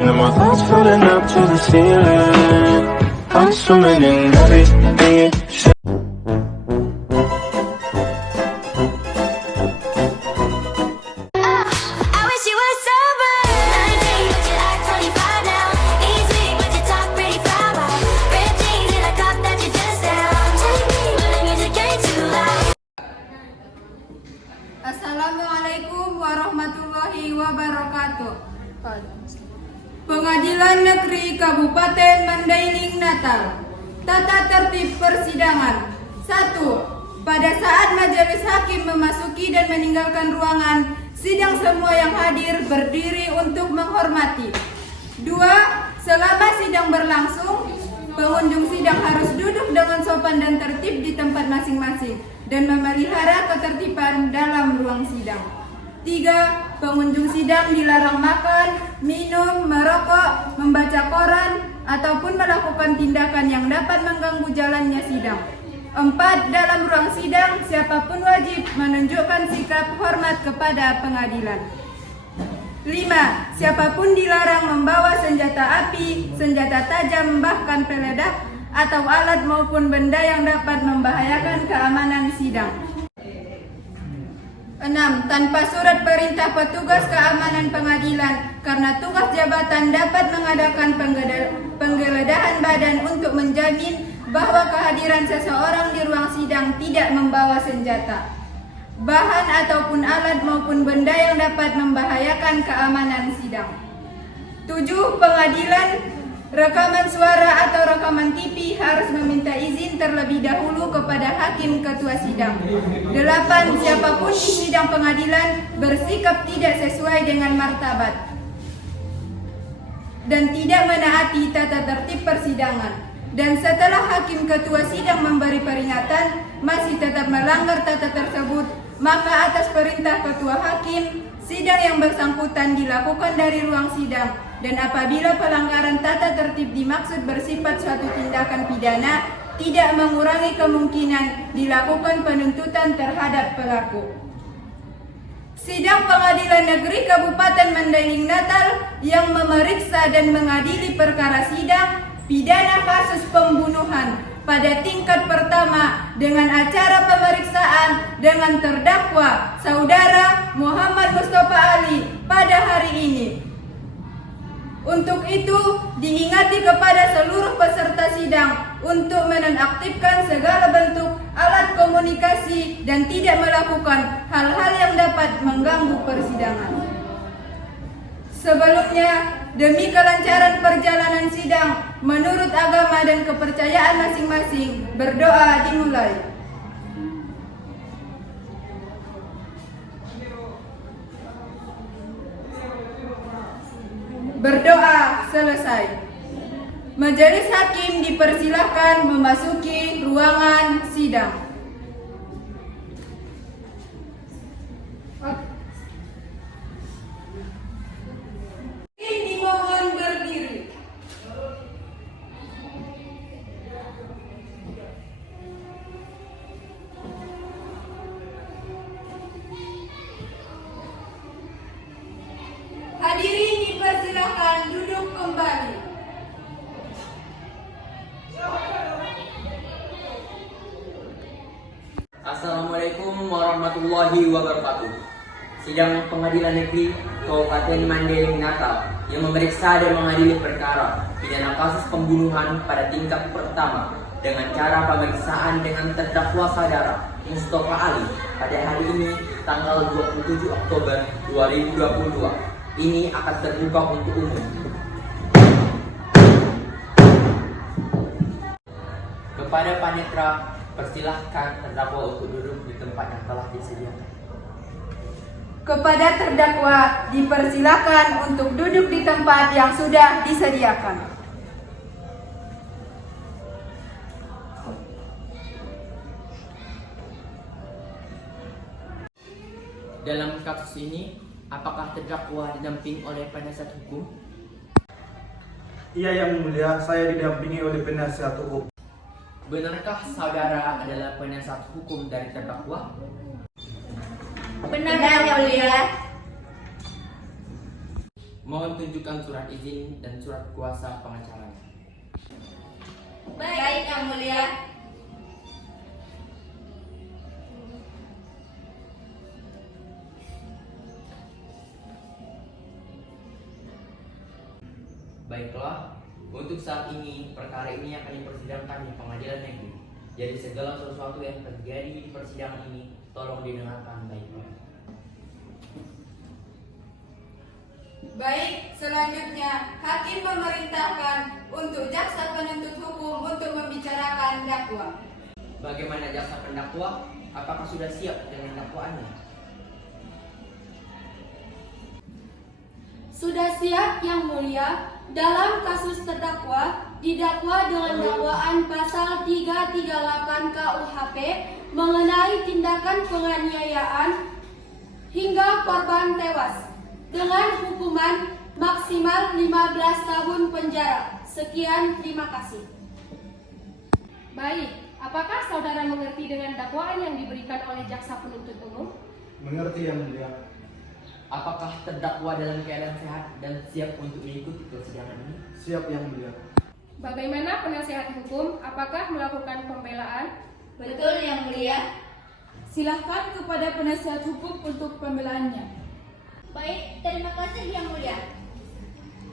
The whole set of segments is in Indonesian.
And my thoughts floating up to the ceiling. I'm swimming in everything you say. I wish you were sober. 19, but you act 25 now. Easy, but you talk pretty foul. Red jeans in a cup that you just down. Take me, but the music ain't too loud. Assalamualaikum warahmatullahi wabarakatuh. Pengadilan Negeri Kabupaten Mandailing Natal. Tata tertib persidangan. 1. Pada saat majelis hakim memasuki dan meninggalkan ruangan, sidang semua yang hadir berdiri untuk menghormati. 2. Selama sidang berlangsung, pengunjung sidang harus duduk dengan sopan dan tertib di tempat masing-masing dan memelihara ketertiban dalam ruang sidang. 3. Pengunjung sidang dilarang makan, minum, merokok, membaca koran, ataupun melakukan tindakan yang dapat mengganggu jalannya sidang. 4. Dalam ruang sidang, siapapun wajib menunjukkan sikap hormat kepada pengadilan. 5. Siapapun dilarang membawa senjata api, senjata tajam, bahkan peledak, atau alat maupun benda yang dapat membahayakan keamanan sidang. 6. Tanpa surat perintah petugas keamanan pengadilan, karena tugas jabatan dapat mengadakan penggeledahan badan untuk menjamin bahwa kehadiran seseorang di ruang sidang tidak membawa senjata, bahan ataupun alat maupun benda yang dapat membahayakan keamanan sidang. 7. Pengadilan rekaman suara atau rekaman TV harus meminta izin terlebih dahulu kepada hakim ketua sidang. 8. Siapapun di sidang pengadilan bersikap tidak sesuai dengan martabat dan tidak menaati tata tertib persidangan, dan setelah hakim ketua sidang memberi peringatan masih tetap melanggar tata tersebut, maka atas perintah ketua hakim, sidang yang bersangkutan dilakukan dari ruang sidang. Dan apabila pelanggaran tata tertib dimaksud bersifat suatu tindakan pidana, tidak mengurangi kemungkinan dilakukan penuntutan terhadap pelaku. Sidang Pengadilan Negeri Kabupaten Mandailing Natal yang memeriksa dan mengadili perkara sidang pidana kasus pembunuhan pada tingkat pertama dengan acara pemeriksaan dengan terdakwa Saudara Muhammad Mustafa Ali pada hari ini. Untuk itu, diingati kepada seluruh peserta sidang untuk menonaktifkan segala bentuk alat komunikasi dan tidak melakukan hal-hal yang dapat mengganggu persidangan. Sebelumnya, demi kelancaran perjalanan sidang, menurut agama dan kepercayaan masing-masing, berdoa dimulai. Berdoa selesai. Majelis hakim dipersilahkan memasuki ruangan sidang. Dimohon berdiri. Hadirin dipersilakan duduk kembali. Assalamualaikum warahmatullahi wabarakatuh. Sidang Pengadilan Negeri Kabupaten Mandailing Natal yang memeriksa dan mengadili perkara pidana kasus pembunuhan pada tingkat pertama dengan cara pemeriksaan dengan terdakwa Saudara Mustafa Ali pada hari ini tanggal 27 Oktober 2022. Ini akan terbuka untuk umum. Kepada Panitra, persilahkan terdakwa untuk duduk di tempat yang telah disediakan. Kepada terdakwa dipersilakan untuk duduk di tempat yang sudah disediakan. Dalam kasus ini, apakah terdakwa didampingi oleh penasihat hukum? Iya Yang Mulia, saya didampingi oleh penasihat hukum. Benarkah saudara adalah penasihat hukum dari terdakwa? Benar Yang Mulia. Mohon tunjukkan surat izin dan surat kuasa pengacaranya. Baik, Yang Mulia. Baiklah, untuk saat ini perkara ini akan dipersidangkan di pengadilan negeri. Jadi segala sesuatu yang terjadi di persidangan ini tolong didengarkan baik-baik. Baik, selanjutnya hakim memerintahkan untuk jaksa penuntut hukum untuk membicarakan dakwa. Bagaimana jaksa pendakwa? Apakah sudah siap dengan dakwaannya? Sudah siap, Yang Mulia. Dalam kasus terdakwa didakwa dengan dakwaan pasal 338 KUHP mengenai tindakan penganiayaan hingga korban tewas dengan hukuman maksimal 15 tahun penjara. Sekian, terima kasih. Baik, apakah saudara mengerti dengan dakwaan yang diberikan oleh jaksa penuntut umum? Mengerti Yang Mulia. Apakah terdakwa dalam keadaan sehat dan siap untuk mengikuti persidangan ini? Siap Yang Mulia. Bagaimana penasihat hukum? Apakah melakukan pembelaan? Betul, Yang Mulia. Silahkan kepada penasihat hukum untuk pembelaannya. Baik, terima kasih Yang Mulia.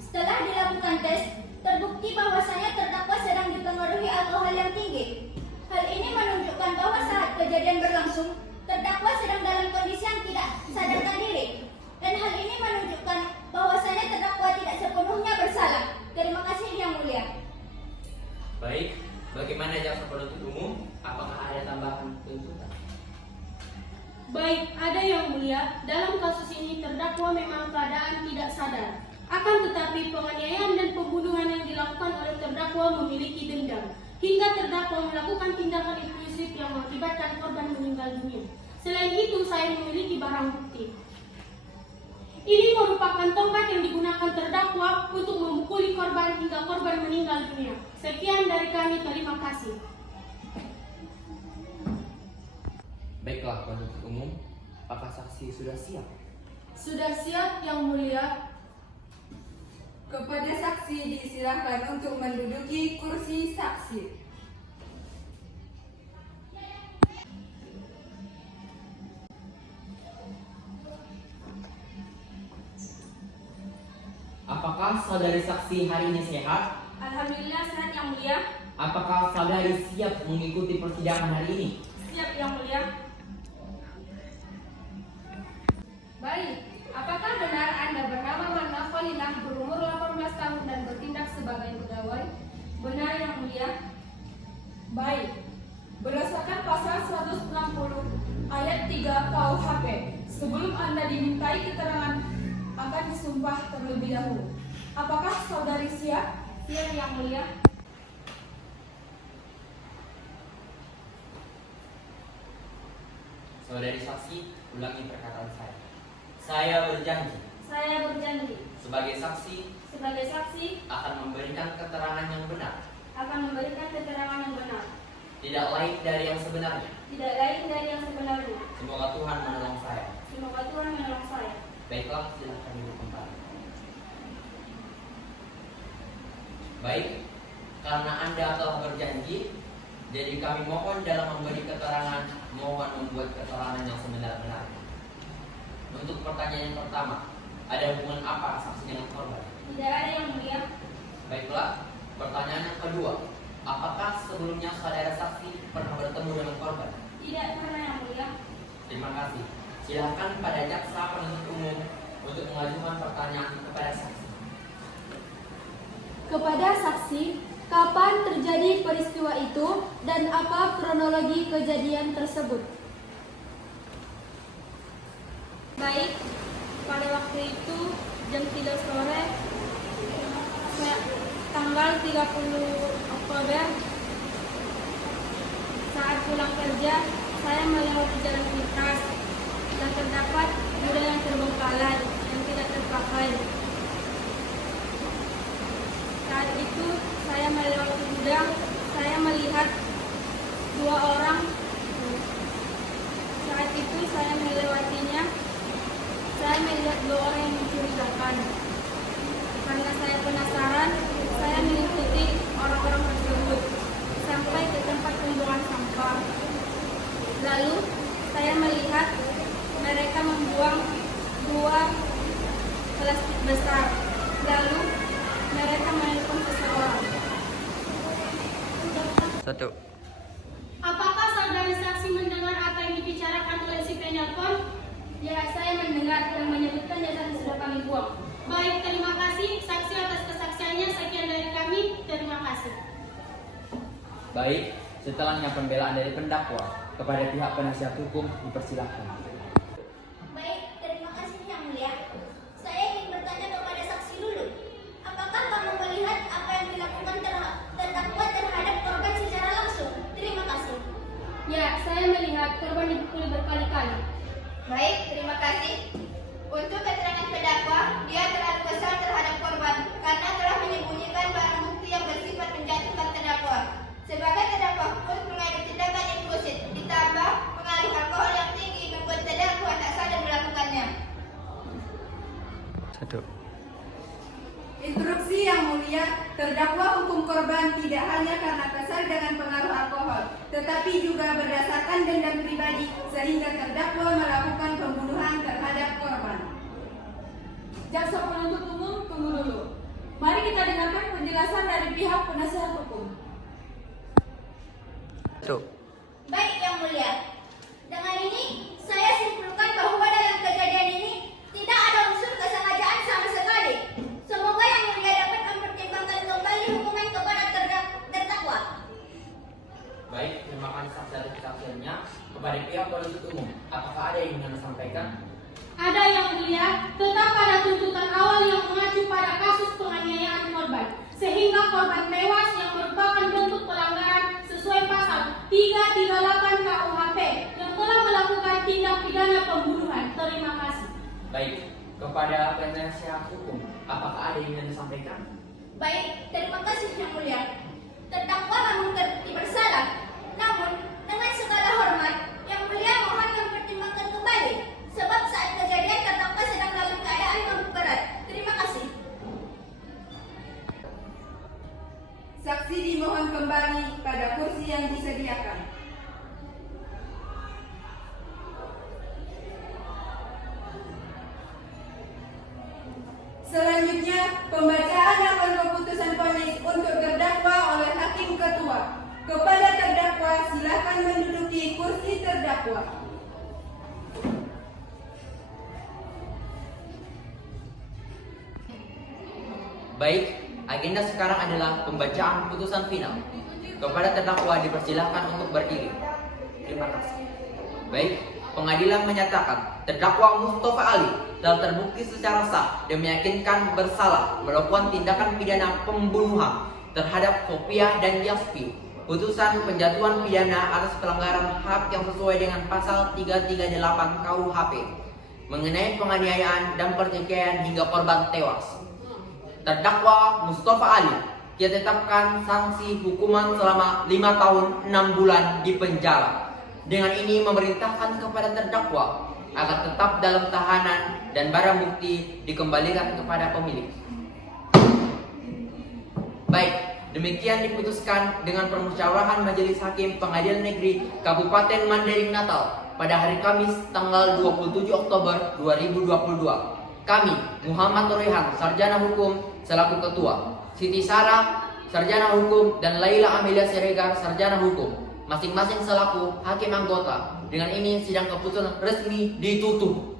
Setelah dilakukan tes, terbukti bahwasanya terdakwa sedang dipengaruhi alkohol yang tinggi. Hal ini menunjukkan bahwa saat kejadian berlangsung, terdakwa sedang dalam kondisi yang tidak sadarkan diri. Dan hal ini menunjukkan bahwasanya terdakwa tidak sepenuhnya bersalah. Terima kasih Yang Mulia. Baik, bagaimana jaksa penuntut umum? Apakah ada tambahan tuntutan? Baik, ada Yang Mulia. Dalam kasus ini terdakwa memang keadaan tidak sadar. Akan tetapi penganiayaan dan pembunuhan yang dilakukan oleh terdakwa memiliki dendam, hingga terdakwa melakukan tindakan impulsif yang mengakibatkan korban meninggal dunia. Selain itu, saya memiliki barang bukti. Ini merupakan tongkat yang digunakan terdakwa untuk memukuli korban hingga korban meninggal dunia. Sekian dari kami, terima kasih. Baiklah penuntut umum, apakah saksi sudah siap? Sudah siap, Yang Mulia. Kepada saksi disilakan untuk menduduki kursi saksi. Apakah saudari saksi hari ini sehat? Alhamdulillah sehat, Yang Mulia. Apakah saudari siap mengikuti persidangan hari ini? Siap, Yang Mulia. Baik, apakah benar Anda bernama Mana Kholinah, berumur 18 tahun dan bertindak sebagai pegawai? Benar, Yang Mulia. Baik, berdasarkan pasal 160 ayat 3 KUHP, sebelum Anda dimintai keterangan akan disumpah terlebih dahulu. Apakah saudari siap? Siap, Yang Mulia. Saudari saksi, ulangi perkataan saya. Saya berjanji Saya berjanji sebagai saksi sebagai saksi akan memberikan keterangan yang benar, akan memberikan keterangan yang benar, tidak lain dari yang sebenarnya. tidak lain dari yang sebenarnya. Semoga Tuhan menolong saya. Semoga Tuhan menolong saya. Baiklah, silakan duduk kembali. Baik, karena Anda telah berjanji, jadi kami mohon dalam memberi keterangan, mohon membuat keterangan yang sebenar-benarnya. Untuk pertanyaan yang pertama, ada hubungan apa saksi dengan korban? Tidak ada, Yang Mulia. Baiklah, pertanyaan yang kedua, apakah sebelumnya saudara saksi pernah bertemu dengan korban? Tidak pernah, Yang Mulia. Terima kasih. Silakan pada jaksa penuntut umum untuk mengajukan pertanyaan kepada saksi. Kepada saksi, kapan terjadi peristiwa itu dan apa kronologi kejadian tersebut? Baik, pada waktu itu jam 3 sore tanggal 30 Oktober saat pulang kerja saya melewati jalan lintas dan terdapat gudang yang terbengkalai yang tidak terpakai. Saat itu saya melewati gudang, saya melihat dua orang. Saat itu saya melewatinya, saya melihat dua orang yang mencurigakan. Karena saya penasaran, saya mengikuti orang-orang tersebut sampai ke tempat pembuangan sampah. Lalu saya melihat mereka membuang 2 plastik besar. Lalu mereka menelpon seseorang. Apakah saudara saksi mendengar apa yang dibicarakan oleh si penelpon? Ya, saya mendengar yang menyebutkan jasa sudah kami buang. Baik, terima kasih saksi atas kesaksiannya. Sekian dari kami. Terima kasih. Baik, setelahnya pembelaan dari pendakwa kepada pihak penasihat hukum dipersilakan. Baik, terima kasih Yang Mulia. Saya ingin bertanya kepada saksi dulu. Apakah kamu melihat apa yang dilakukan terdakwa terhadap korban secara langsung? Terima kasih. Ya, saya melihat korban dipukuli berkali-kali. Baik, terima kasih. Untuk keterangan terdakwa, dia terlalu kesal terhadap korban karena telah menyembunyikan barang bukti yang bersifat menjatuhkan terdakwa. Sebagai terdakwa pun mengadu tindakan impulsif, ditambah pengaruh alkohol yang tinggi membuat terdakwa tak sadar melakukannya. Instruksi Yang Mulia, terdakwa hukum korban tidak hanya karena kesal dengan pengaruh alkohol, tetapi juga berdasarkan dendam pribadi sehingga terdakwa melakukan pembunuhan terhadap korban. Jaksa penuntut umum, tunggu dulu. Mari kita dengarkan penjelasan dari pihak penasihat hukum. Baik Yang Mulia. Dengan ini, saya simpulkan bahwa dalam kejadian ini tidak ada unsur kesengajaan sama sekali. Semoga Yang Mulia dapat mempertimbangkan kembali hukuman kepada terdakwa. Baik, terima kasih atas kesaksiannya. Kepada pihak penuntut umum, apakah ada yang ingin disampaikan? Ada Yang Mulia, tetap pada tuntutan awal yang mengacu pada kasus penganiayaan korban, sehingga korban tewas yang merupakan bentuk pelanggaran sesuai pasal 338 KUHP yang telah melakukan tindak pidana pembunuhan. Terima kasih. Baik, kepada penasihat hukum, apakah ada yang ingin disampaikan? Baik, terima kasih Yang Mulia. Terdakwa memang terbukti bersalah. Namun, dengan segala hormat, Yang Mulia mohon mempertimbangkan kembali. Sebab saat kejadian terdakwa sedang dalam keadaan mabuk berat. Terima kasih. Saksi dimohon kembali pada kursi yang disediakan. Selanjutnya, pembacaan akta keputusan vonis untuk terdakwa oleh Hakim Ketua. Kepada terdakwa, silakan menduduki kursi terdakwa. Baik, agenda sekarang adalah pembacaan putusan final. Kepada terdakwa dipersilahkan untuk berdiri. Terima kasih. Baik, pengadilan menyatakan terdakwa Mustafa Ali telah terbukti secara sah dan meyakinkan bersalah melakukan tindakan pidana pembunuhan terhadap Sophia dan Yaspi. Putusan penjatuhan pidana atas pelanggaran hak yang sesuai dengan pasal 338 KUHP mengenai penganiayaan dan pertikaian hingga korban tewas. Terdakwa Mustafa Ali ditetapkan sanksi hukuman selama 5 tahun 6 bulan di penjara. Dengan ini memerintahkan kepada terdakwa agar tetap dalam tahanan dan barang bukti dikembalikan kepada pemilik. Baik, demikian diputuskan dengan permusyawaratan Majelis Hakim Pengadilan Negeri Kabupaten Mandailing Natal pada hari Kamis tanggal 27 Oktober 2022. Kami, Muhammad Royhan, Sarjana Hukum, selaku Ketua, Siti Sarah, Sarjana Hukum, dan Laila Amelia Siregar, Sarjana Hukum, masing-masing selaku Hakim Anggota. Dengan ini, sidang keputusan resmi ditutup.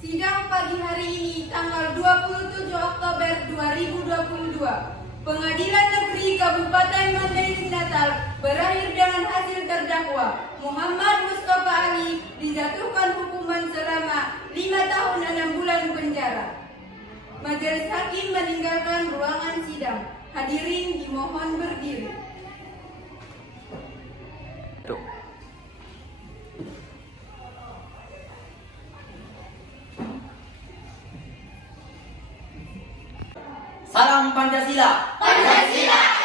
Sidang pagi hari ini, tanggal 27 Oktober 2022. Pengadilan Negeri Kabupaten Mandailing Natal berakhir dengan hasil terdakwa Muhammad Mustafa Ali dijatuhkan hukuman selama 5 tahun 6 bulan penjara. Majelis Hakim meninggalkan ruangan sidang. Hadirin dimohon berdiri. Salam Pancasila. Pancasila.